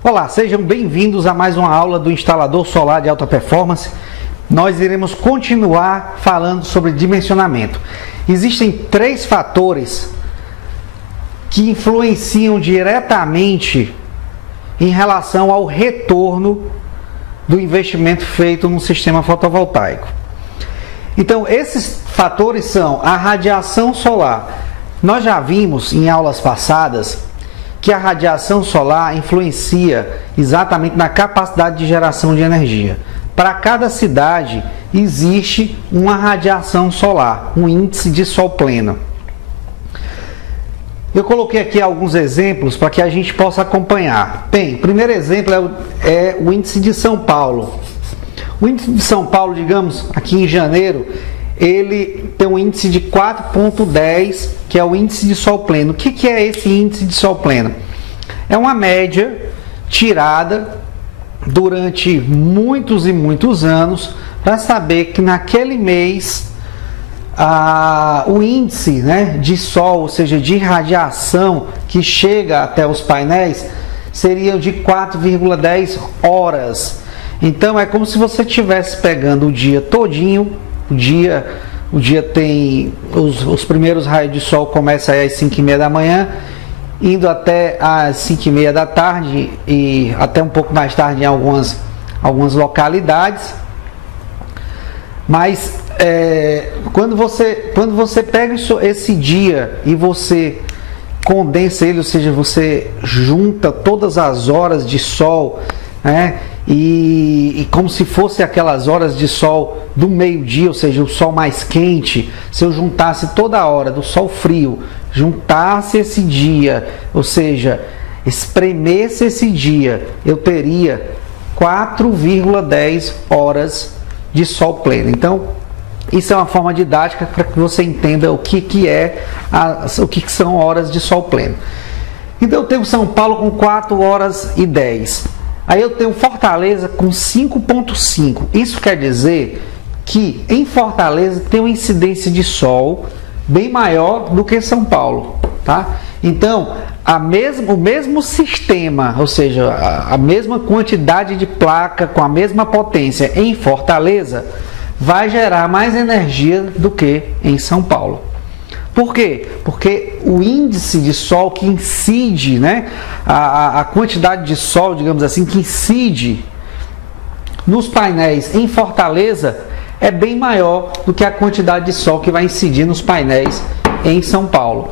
Olá, sejam bem-vindos a mais uma aula do instalador solar de alta performance. Nós iremos continuar falando sobre dimensionamento. Existem três fatores que influenciam diretamente em relação ao retorno do investimento feito no sistema fotovoltaico. Então, esses fatores são a radiação solar. Nós já vimos em aulas passadas que a radiação solar influencia exatamente na capacidade de geração de energia. Para cada cidade existe uma radiação solar, um índice de sol pleno. Eu coloquei aqui alguns exemplos para que a gente possa acompanhar. Bem, o primeiro exemplo é o índice de São Paulo. O índice de São Paulo, digamos, aqui em janeiro, ele tem um índice de 4,10, que é o índice de sol pleno. O que é esse índice de sol pleno? É uma média tirada durante muitos e muitos anos para saber que naquele mês o índice, de sol, ou seja, de radiação que chega até os painéis, seria de 4,10 horas. Então é como se você estivesse pegando o dia todinho. O dia tem os primeiros raios de sol começam aí às 5h30 da manhã, indo até às 5h30 da tarde e até um pouco mais tarde em algumas localidades. Mas quando você pega esse dia e você condensa ele, ou seja, você junta todas as horas de sol, e como se fosse aquelas horas de sol do meio-dia, ou seja, o sol mais quente, se eu juntasse toda a hora do sol frio, juntasse esse dia, ou seja, espremesse esse dia, eu teria 4,10 horas de sol pleno. Então, isso é uma forma didática para que você entenda o que são horas de sol pleno. Então, eu tenho São Paulo com 4 horas e 10. Aí eu tenho Fortaleza com 5,5. Isso quer dizer que em Fortaleza tem uma incidência de sol bem maior do que São Paulo, tá? Então, o mesmo sistema, ou seja, a mesma quantidade de placa com a mesma potência em Fortaleza vai gerar mais energia do que em São Paulo. Por quê? Porque o índice de sol que incide, a quantidade de sol, digamos assim, que incide nos painéis em Fortaleza é bem maior do que a quantidade de sol que vai incidir nos painéis em São Paulo.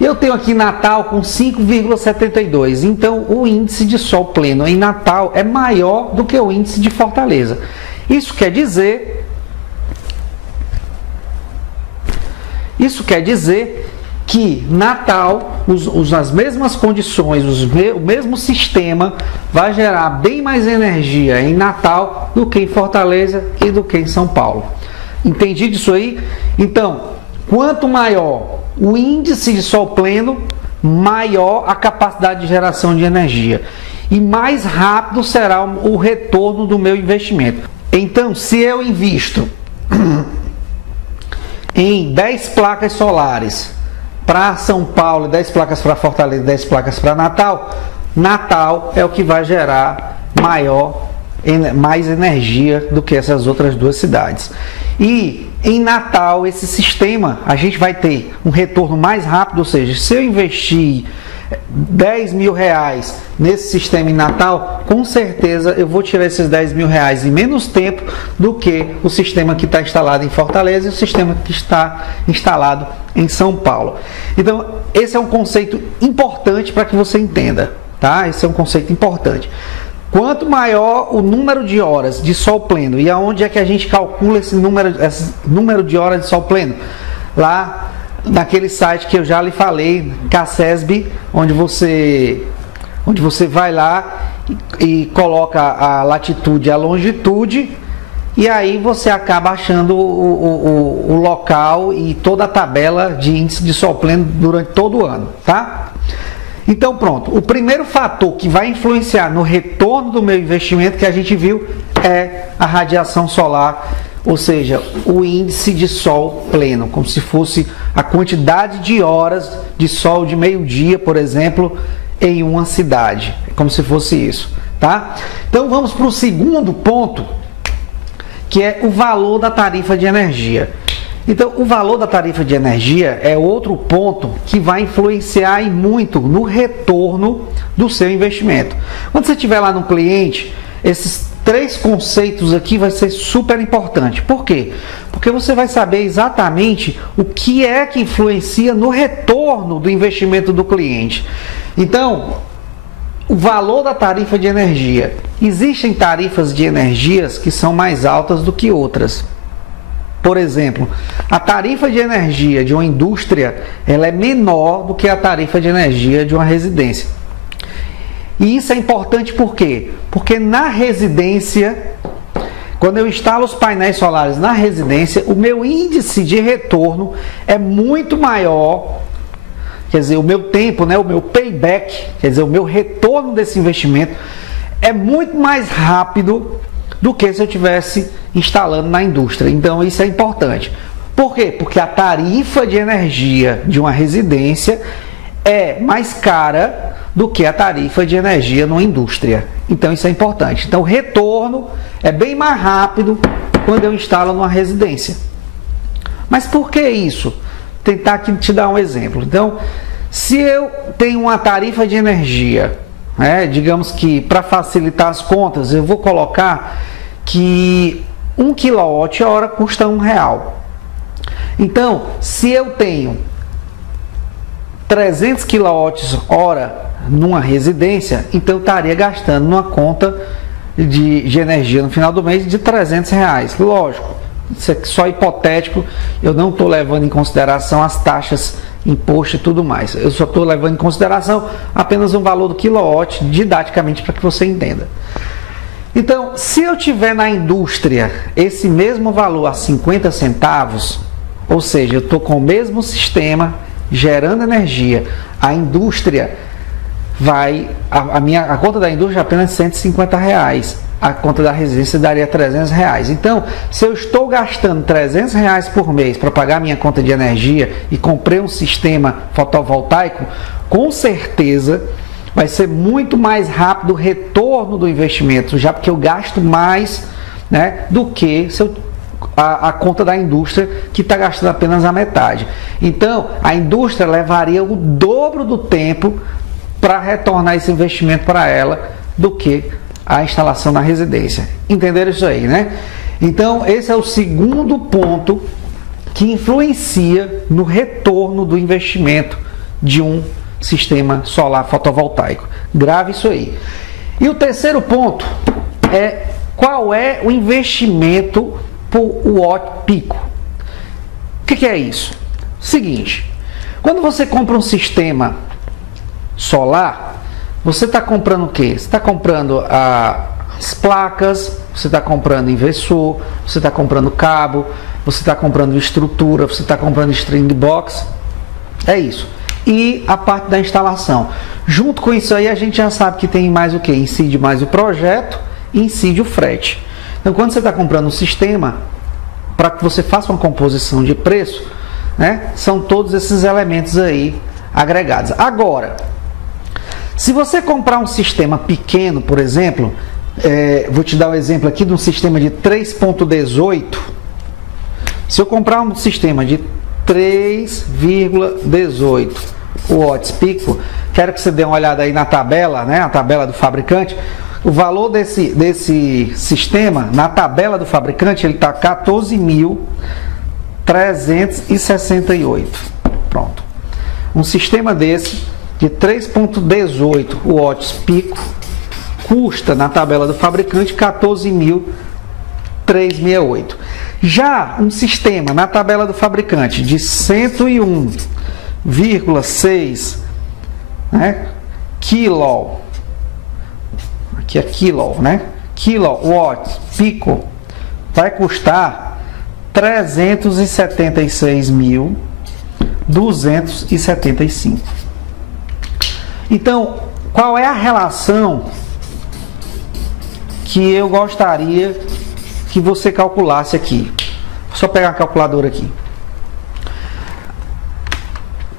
Eu tenho aqui Natal com 5,72, então o índice de sol pleno em Natal é maior do que o índice de Fortaleza. Isso quer dizer que Natal, as mesmas condições, o mesmo sistema vai gerar bem mais energia em Natal do que em Fortaleza e do que em São Paulo. Entendi disso aí? Então, quanto maior o índice de sol pleno, maior a capacidade de geração de energia e mais rápido será o retorno do meu investimento. Então, se eu invisto em 10 placas solares para São Paulo, 10 placas para Fortaleza, 10 placas para Natal, Natal é o que vai gerar mais energia do que essas outras duas cidades. E em Natal, esse sistema, a gente vai ter um retorno mais rápido, ou seja, se eu investir 10 mil reais nesse sistema em Natal, com certeza eu vou tirar esses 10 mil reais em menos tempo do que o sistema que está instalado em Fortaleza e o sistema que está instalado em São Paulo. Então, esse é um conceito importante para que você entenda, tá? Esse é um conceito importante. Quanto maior o número de horas de sol pleno, e aonde é que a gente calcula esse número de horas de sol pleno? Lá naquele site que eu já lhe falei, CACESB, onde você vai lá e coloca a latitude e a longitude, e aí você acaba achando o local e toda a tabela de índice de sol pleno durante todo o ano, tá? Então pronto, o primeiro fator que vai influenciar no retorno do meu investimento que a gente viu é a radiação solar, ou seja, o índice de sol pleno, como se fosse a quantidade de horas de sol de meio-dia, por exemplo, em uma cidade. como se fosse isso, tá? Então vamos para o segundo ponto, que é o valor da tarifa de energia. Então, o valor da tarifa de energia é outro ponto que vai influenciar e muito no retorno do seu investimento. Quando você estiver lá no cliente, esses 3 conceitos aqui vai ser super importante. Por quê? Porque você vai saber exatamente o que é que influencia no retorno do investimento do cliente. Então, o valor da tarifa de energia. Existem tarifas de energias que são mais altas do que outras. Por exemplo, a tarifa de energia de uma indústria, ela é menor do que a tarifa de energia de uma residência. E isso é importante por quê? Porque na residência, quando eu instalo os painéis solares na residência, o meu índice de retorno é muito maior, quer dizer, o meu tempo, né, o meu payback, quer dizer, o meu retorno desse investimento é muito mais rápido do que se eu estivesse instalando na indústria. Então isso é importante. Por quê? Porque a tarifa de energia de uma residência é mais cara do que a tarifa de energia numa indústria. Então isso é importante. Então o retorno é bem mais rápido quando eu instalo numa residência. Mas por que isso? Vou tentar aqui te dar um exemplo. Então, se eu tenho uma tarifa de energia, digamos que para facilitar as contas, eu vou colocar que 1 kWh custa R$1. Então, se eu tenho 300 kWh numa residência, então eu estaria gastando numa conta de energia no final do mês de R$300. Lógico, isso é só hipotético, eu não estou levando em consideração as taxas, imposto e tudo mais. Eu só estou levando em consideração apenas um valor do quilowatt, didaticamente, para que você entenda. Então, se eu tiver na indústria esse mesmo valor a 50 centavos, ou seja, eu estou com o mesmo sistema gerando energia, a indústria vai, a conta da indústria é apenas R$150, a conta da residência daria R$300. Então, se eu estou gastando R$300 por mês para pagar minha conta de energia e comprei um sistema fotovoltaico, com certeza vai ser muito mais rápido o retorno do investimento, já porque eu gasto mais, né, do que se eu, a conta da indústria, que está gastando apenas a metade. Então, a indústria levaria o dobro do tempo para retornar esse investimento para ela do que a instalação na residência. Entenderam isso aí, né? Então, esse é o segundo ponto que influencia no retorno do investimento de um sistema solar fotovoltaico. Grave isso aí. E o terceiro ponto é qual é o investimento por watt pico. O que é isso? Seguinte, quando você compra um sistema solar, você está comprando o quê? Você está comprando as placas, você está comprando inversor, você está comprando cabo, você está comprando estrutura, você está comprando string box. É isso. E a parte da instalação. Junto com isso aí, a gente já sabe que tem mais o que? Incide mais o projeto e incide o frete. Então, quando você está comprando um sistema, para que você faça uma composição de preço, né, são todos esses elementos aí agregados. Agora, se você comprar um sistema pequeno, por exemplo, vou te dar um exemplo aqui de um sistema de 3.18. Se eu comprar um sistema de 3,18 watts pico, quero que você dê uma olhada aí na tabela, né, a tabela do fabricante. O valor desse sistema, na tabela do fabricante, ele está 14.368. Pronto. Um sistema desse, de 3.18 watts pico, custa, na tabela do fabricante, 14.368. Já um sistema, na tabela do fabricante, de 101,6, né, quilo, aqui é quilo, né? Kilowatts pico, vai custar 376.275. Então, qual é a relação que eu gostaria que você calculasse aqui? Vou só pegar a calculadora aqui.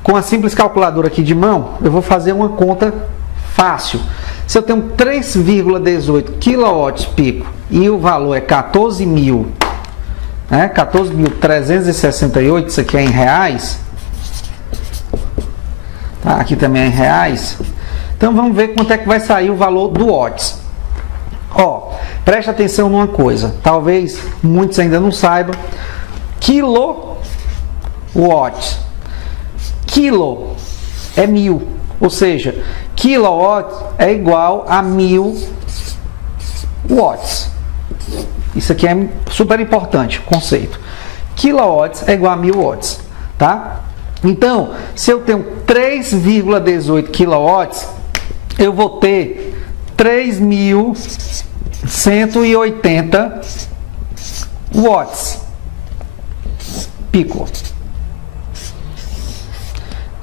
Com a simples calculadora aqui de mão, eu vou fazer uma conta fácil. Se eu tenho 3,18 kW pico e o valor é 14.000, né? 14.368, isso aqui é em reais. Tá? Aqui também é em reais. Então vamos ver quanto é que vai sair o valor do watts. Ó, preste atenção numa coisa, talvez muitos ainda não saibam. Kilowatt. Quilo é 1000, ou seja, kilowatt é igual a 1000 watts. Isso aqui é super importante, conceito. Kilowatts é igual a 1000 watts, tá? Então, se eu tenho 3,18 kilowatts, eu vou ter 3.180 watts pico.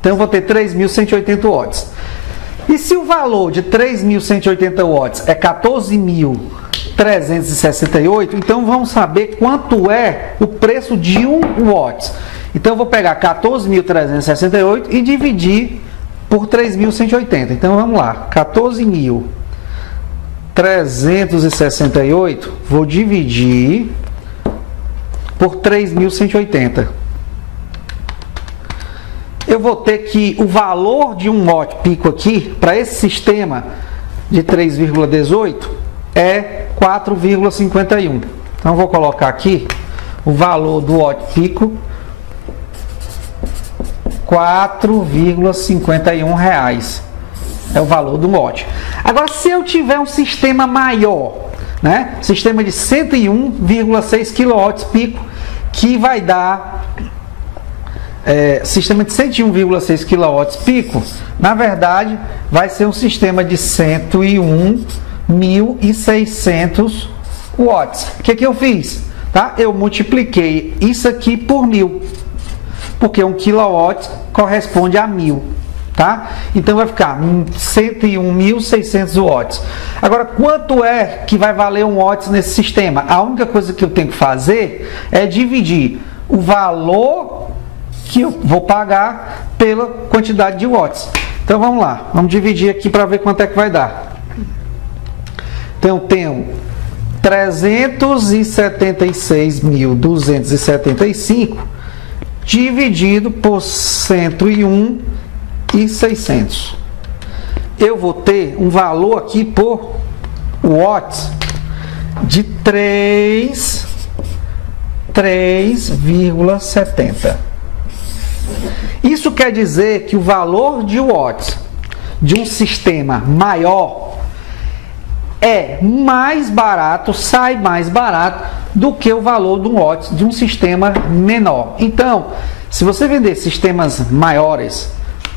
Então eu vou ter 3.180 watts. E se o valor de 3.180 watts é 14.368, então vamos saber quanto é o preço de 1 watt. Então eu vou pegar 14.368 e dividir por 3.180. Então vamos lá, 14.368 vou dividir por 3.180. Eu vou ter que o valor de 1 watt pico aqui, para esse sistema de 3,18, é 4,51. Então, eu vou colocar aqui o valor do watt pico, R$ 4,51 é o valor do watt. Agora, se eu tiver um sistema maior, né? Sistema de 101,6 kW pico, que vai dar... sistema de 101,6 kW pico, na verdade, vai ser um sistema de 101.600 watts. O que eu fiz? Tá? Eu multipliquei isso aqui por 1000, porque 1 kW corresponde a 1000. Tá? Então vai ficar 101.600 watts. Agora, quanto é que vai valer 1 watts nesse sistema? A única coisa que eu tenho que fazer é dividir o valor que eu vou pagar pela quantidade de watts. Então vamos lá, vamos dividir aqui para ver quanto é que vai dar. Então eu tenho 376.275 dividido por 101.600. Eu vou ter um valor aqui por watts de 3,70. Isso quer dizer que o valor de watts de um sistema maior é mais barato, sai mais barato do que o valor de um watt de um sistema menor. Então, se você vender sistemas maiores,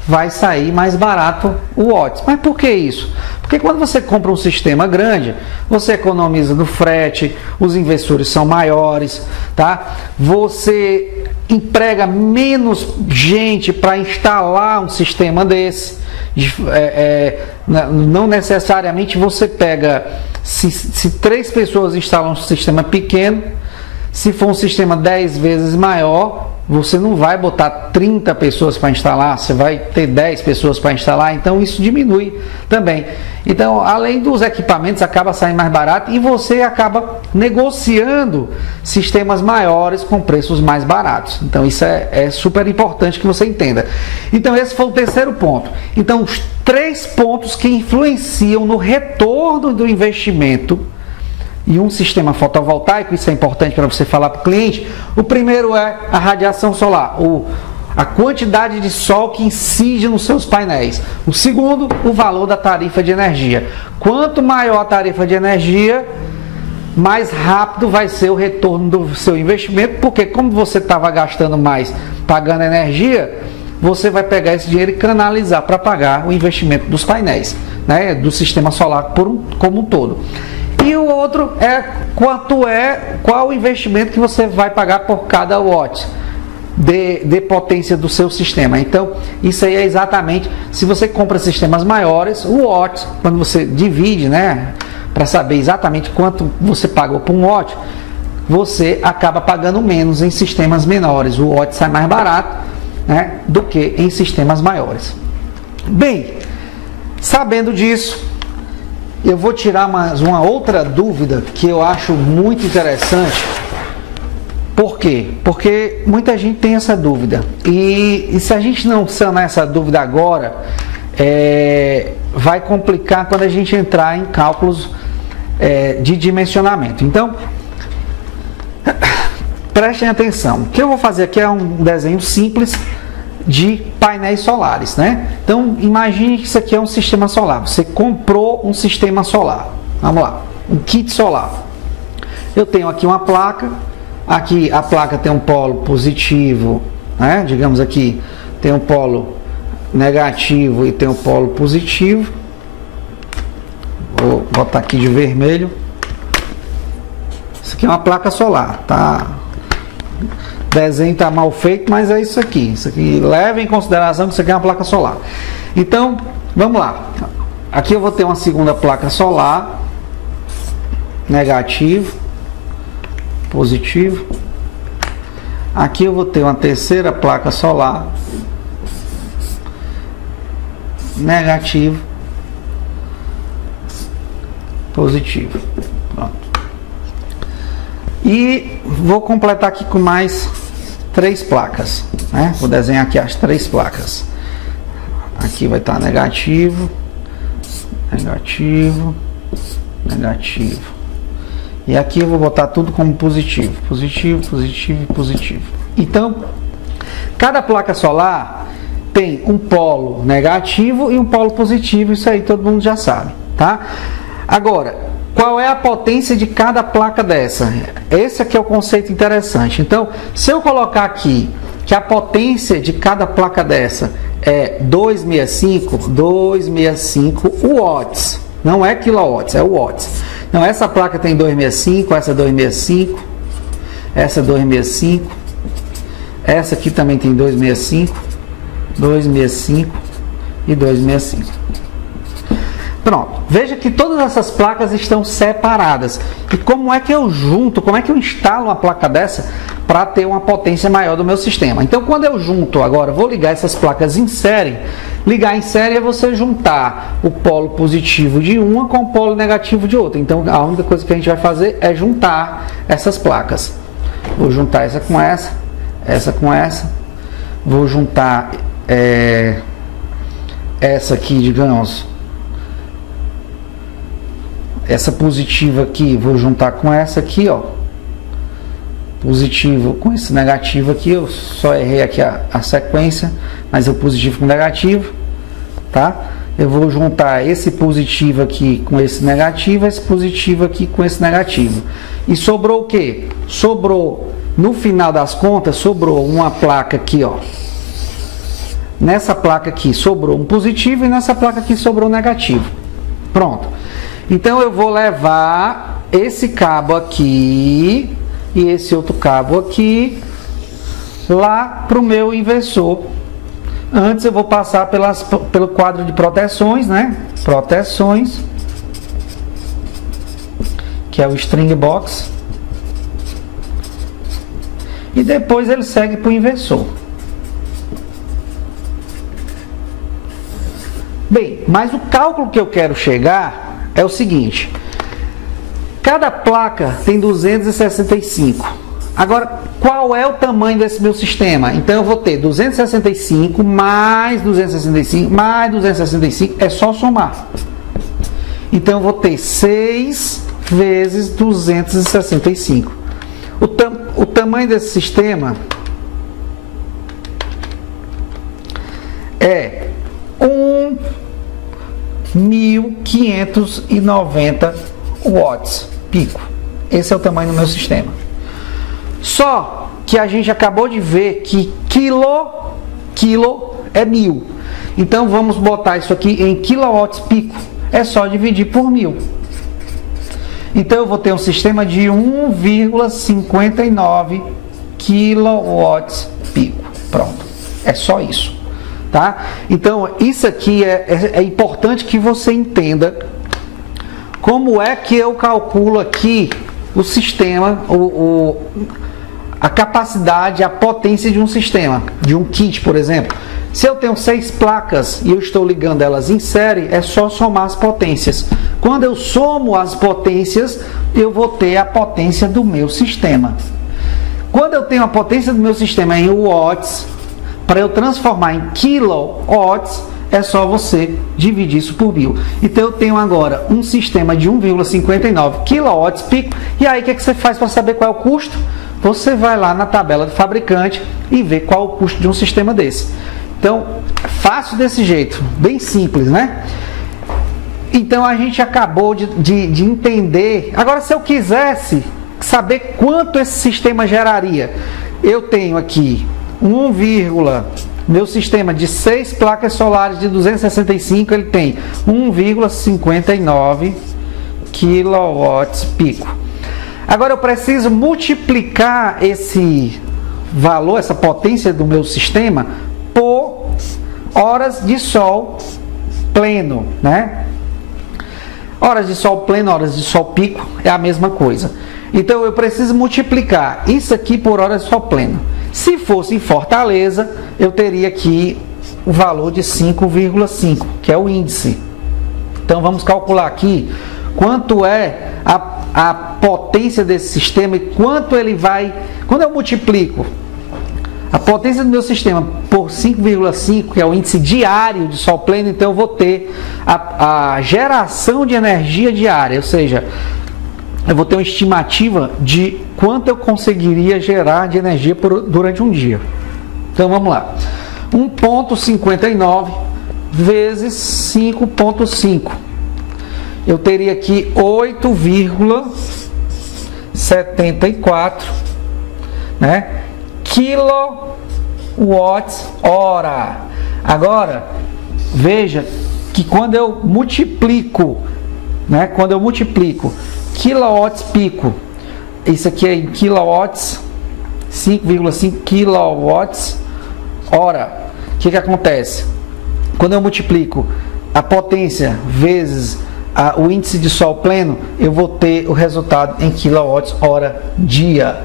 vai sair mais barato o watts. Mas por que isso? Porque quando você compra um sistema grande, você economiza no frete, os investidores são maiores, tá? Você emprega menos gente para instalar um sistema desse. Não necessariamente você pega, se 3 pessoas instalam um sistema pequeno, se for um sistema 10 vezes maior, você não vai botar 30 pessoas para instalar, você vai ter 10 pessoas para instalar, então isso diminui também. Então, além dos equipamentos, acaba saindo mais barato e você acaba negociando sistemas maiores com preços mais baratos. Então, isso é super importante que você entenda. Então, esse foi o terceiro ponto. Então, os 3 pontos que influenciam no retorno do investimento e um sistema fotovoltaico, isso é importante para você falar para o cliente. O primeiro é a radiação solar, a quantidade de sol que incide nos seus painéis. O segundo, o valor da tarifa de energia. Quanto maior a tarifa de energia, mais rápido vai ser o retorno do seu investimento, porque como você estava gastando mais pagando energia, você vai pegar esse dinheiro e canalizar para pagar o investimento dos painéis, né, do sistema solar como um todo. E o outro é qual o investimento que você vai pagar por cada watt de potência do seu sistema. Então, isso aí é exatamente, se você compra sistemas maiores, o watt, quando você divide, né, para saber exatamente quanto você pagou por um watt, você acaba pagando menos em sistemas menores. O watt sai mais barato, né, do que em sistemas maiores. Bem, sabendo disso, eu vou tirar mais uma outra dúvida que eu acho muito interessante. Por quê? Porque muita gente tem essa dúvida. E se a gente não sanar essa dúvida agora, vai complicar quando a gente entrar em cálculos de dimensionamento. Então, prestem atenção. O que eu vou fazer aqui é um desenho simples de painéis solares, né? Então, imagine que isso aqui é um sistema solar. Você comprou um sistema solar. Vamos lá, um kit solar. Eu tenho aqui uma placa. Aqui a placa tem um polo positivo, né? Digamos aqui, tem um polo negativo e tem um polo positivo. Vou botar aqui de vermelho. Isso aqui é uma placa solar, tá? O desenho está mal feito, mas é isso aqui. Isso aqui, leve em consideração que isso aqui é uma placa solar. Então, vamos lá. Aqui eu vou ter uma segunda placa solar, negativo, positivo. Aqui eu vou ter uma terceira placa solar, negativo, positivo. Pronto. E vou completar aqui com mais 3 placas, né? Vou desenhar aqui as 3 placas. Aqui vai estar negativo, negativo, negativo. E aqui eu vou botar tudo como positivo. Positivo, positivo e positivo. Então, cada placa solar tem um polo negativo e um polo positivo. Isso aí todo mundo já sabe, tá? Agora, qual é a potência de cada placa dessa? Esse aqui é o conceito interessante. Então, se eu colocar aqui que a potência de cada placa dessa é 265 watts. Não é quilowatts, é watts. Então, essa placa tem 265, essa 265, essa 265, essa aqui também tem 265, 265 e 265. Pronto, veja que todas essas placas estão separadas. E como é que eu junto, como é que eu instalo uma placa dessa para ter uma potência maior do meu sistema? Então, quando eu junto agora, vou ligar essas placas em série. Ligar em série é você juntar o polo positivo de uma com o polo negativo de outra. Então, a única coisa que a gente vai fazer é juntar essas placas. Vou juntar essa com essa com essa. Vou juntar essa aqui, digamos, essa positiva aqui, vou juntar com essa aqui, ó. Positivo com esse negativo aqui, eu só errei aqui a sequência, mas é o positivo com negativo, tá? Eu vou juntar esse positivo aqui com esse negativo, esse positivo aqui com esse negativo. E sobrou o quê? Sobrou, no final das contas, sobrou uma placa aqui, ó. Nessa placa aqui sobrou um positivo e nessa placa aqui sobrou um negativo. Pronto. Então eu vou levar esse cabo aqui e esse outro cabo aqui lá para o meu inversor. Antes eu vou passar pelo quadro de proteções, né? Proteções, que é o string box. E depois ele segue para o inversor. Bem, mas o cálculo que eu quero chegar é o seguinte. Cada placa tem 265. Agora, qual é o tamanho desse meu sistema? Então, eu vou ter 265 mais 265 mais 265. É só somar. Então, eu vou ter 6 vezes 265. O tamanho desse sistema é 1.590 watts pico. Esse é o tamanho do meu sistema. Só que a gente acabou de ver que quilo é 1000. Então vamos botar isso aqui em quilowatts pico. É só dividir por 1000. Então eu vou ter um sistema de 1,59 quilowatts pico. Pronto. É só isso. Tá? Então, isso aqui é importante que você entenda como é que eu calculo aqui o sistema, a capacidade, a potência de um sistema, de um kit, por exemplo. Se eu tenho 6 placas e eu estou ligando elas em série, é só somar as potências. Quando eu somo as potências, eu vou ter a potência do meu sistema. Quando eu tenho a potência do meu sistema em watts, para eu transformar em kilowatts, é só você dividir isso por 1000. Então eu tenho agora um sistema de 1,59 kW pico. E aí o que você faz para saber qual é o custo? Você vai lá na tabela do fabricante e vê qual é o custo de um sistema desse. Então, fácil desse jeito, bem simples, né? Então a gente acabou de entender. Agora, se eu quisesse saber quanto esse sistema geraria, eu tenho aqui meu sistema de 6 placas solares de 265, ele tem 1,59 kW pico. Agora eu preciso multiplicar esse valor, essa potência do meu sistema, por horas de sol pleno, né? Horas de sol pleno, horas de sol pico é a mesma coisa. Então eu preciso multiplicar isso aqui por horas de sol pleno. Se fosse em Fortaleza, eu teria aqui o valor de 5,5, que é o índice. Então vamos calcular aqui quanto é a potência desse sistema e quanto ele vai... Quando eu multiplico a potência do meu sistema por 5,5, que é o índice diário de sol pleno, então eu vou ter a geração de energia diária, ou seja, eu vou ter uma estimativa de quanto eu conseguiria gerar de energia durante um dia. Então vamos lá. 1,59 vezes 5,5. Eu teria aqui 8,74, né? Quilowatts-hora. Agora, veja que quando eu multiplico, né? Quando eu multiplico quilowatts pico, isso aqui é em kilowatts, 5,5 kilowatts hora. O que acontece? Quando eu multiplico a potência vezes o índice de sol pleno, eu vou ter o resultado em quilowatts hora dia.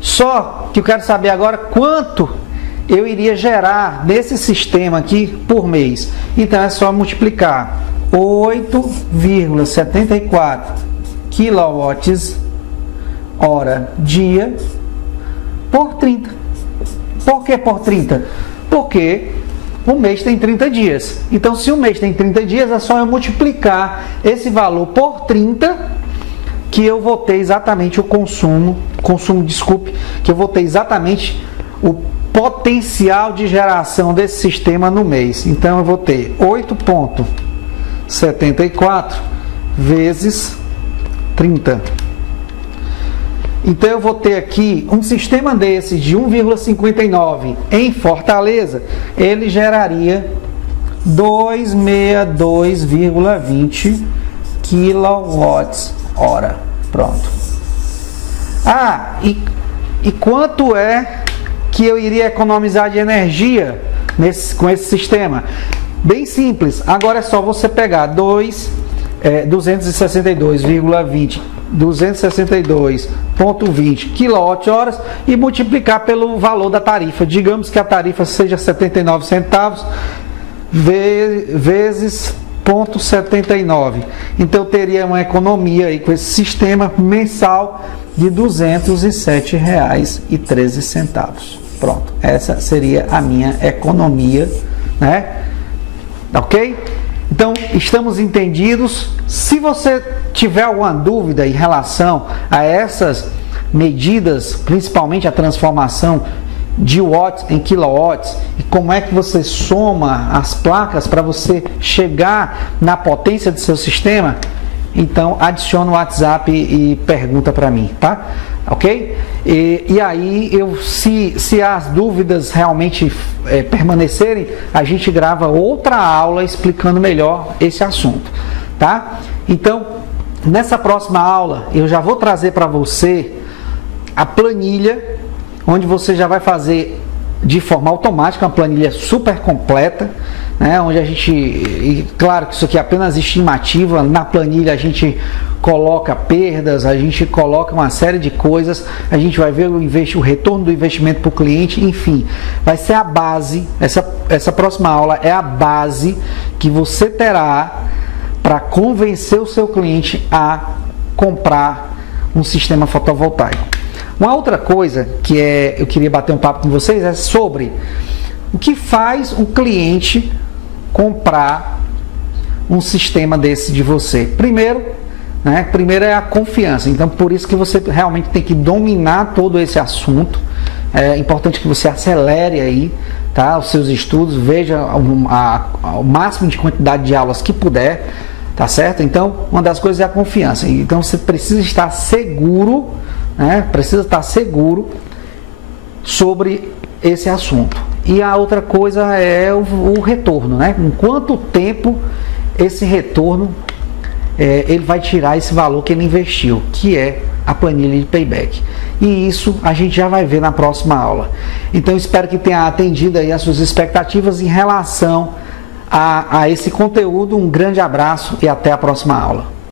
Só que eu quero saber agora quanto eu iria gerar nesse sistema aqui por mês. Então é só multiplicar 8,74 kWh dia por 30. Por que por 30? Porque o mês tem 30 dias. Então, se o mês tem 30 dias, é só eu multiplicar esse valor por 30, que eu vou ter exatamente o que eu vou ter exatamente o potencial de geração desse sistema no mês. Então, eu vou ter 8,74 vezes 30. Então eu vou ter aqui um sistema desse de 1,59 em Fortaleza, ele geraria 262,20 kWh. Pronto. E quanto é que eu iria economizar de energia com esse sistema? Bem simples. Agora é só você pegar 262,20 kWh e multiplicar pelo valor da tarifa. Digamos que a tarifa seja 79 centavos vezes 0,79. Então eu teria uma economia aí com esse sistema mensal de R$ 207,13. Pronto, essa seria a minha economia, né? Ok? Então, estamos entendidos. Se você tiver alguma dúvida em relação a essas medidas, principalmente a transformação de watts em kilowatts, e como é que você soma as placas para você chegar na potência do seu sistema, então adiciona o WhatsApp e pergunta para mim, tá? Ok? E aí, se as dúvidas realmente permanecerem, a gente grava outra aula explicando melhor esse assunto, tá? Então, nessa próxima aula, eu já vou trazer para você a planilha, onde você já vai fazer de forma automática uma planilha super completa, né? Onde a gente, e claro que isso aqui é apenas estimativa, na planilha a gente coloca perdas, a gente coloca uma série de coisas, a gente vai ver o retorno do investimento para o cliente, enfim, vai ser a base, essa próxima aula é a base que você terá para convencer o seu cliente a comprar um sistema fotovoltaico. Uma outra coisa que eu queria bater um papo com vocês é sobre o que faz um cliente comprar um sistema desse de você. Primeiro é a confiança. Então, por isso que você realmente tem que dominar todo esse assunto. É importante que você acelere aí, tá, os seus estudos, veja o máximo de quantidade de aulas que puder, tá certo? Então, uma das coisas é a confiança. Então, você precisa estar seguro, sobre esse assunto. E a outra coisa é o retorno, né? Em quanto tempo esse retorno ele vai tirar esse valor que ele investiu, que é a planilha de payback. E isso a gente já vai ver na próxima aula. Então, espero que tenha atendido aí as suas expectativas em relação a esse conteúdo. Um grande abraço e até a próxima aula.